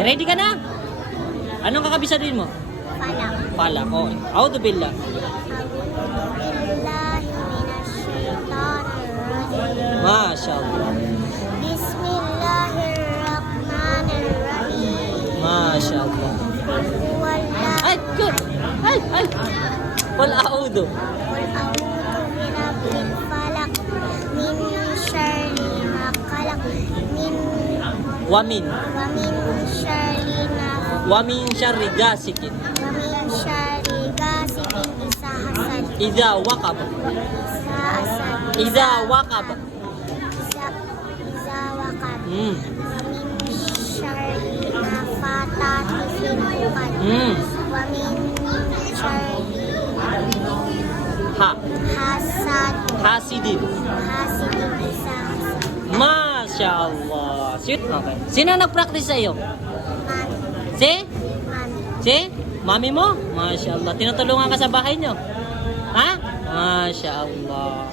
Okay, ready ka na? Anong kakabisaduhin mo? Falak. Falak. Okay. A'udhu billah. Bismillahirrahmanirrahim. Masya Allah. Bismillahirrahmanirrahim. Masya Allah. Huwallahu. Ay, good. Ay. Qul a'udhu. Qul a'udhu birabbil falaq. Min syarri ma khalaq. Wa min Syarri wa min syarri gasikin Wa min syarri gasikin isa hasad. idza waqab. Isa asad. Idza waqab. Isa waqab. Hmm. Wa min syarri nafathati fil uqad. Hmm. Wa min syarri Ha. hasidin Hasidin. isa hasad. Masya Allah. Sweet. Okay. Sino nag-practice sa iyo? Man. Si? Man. Si? Mami mo? Masya Allah. Tinutulungan ka sa bahay nyo? Ha? Masya Allah.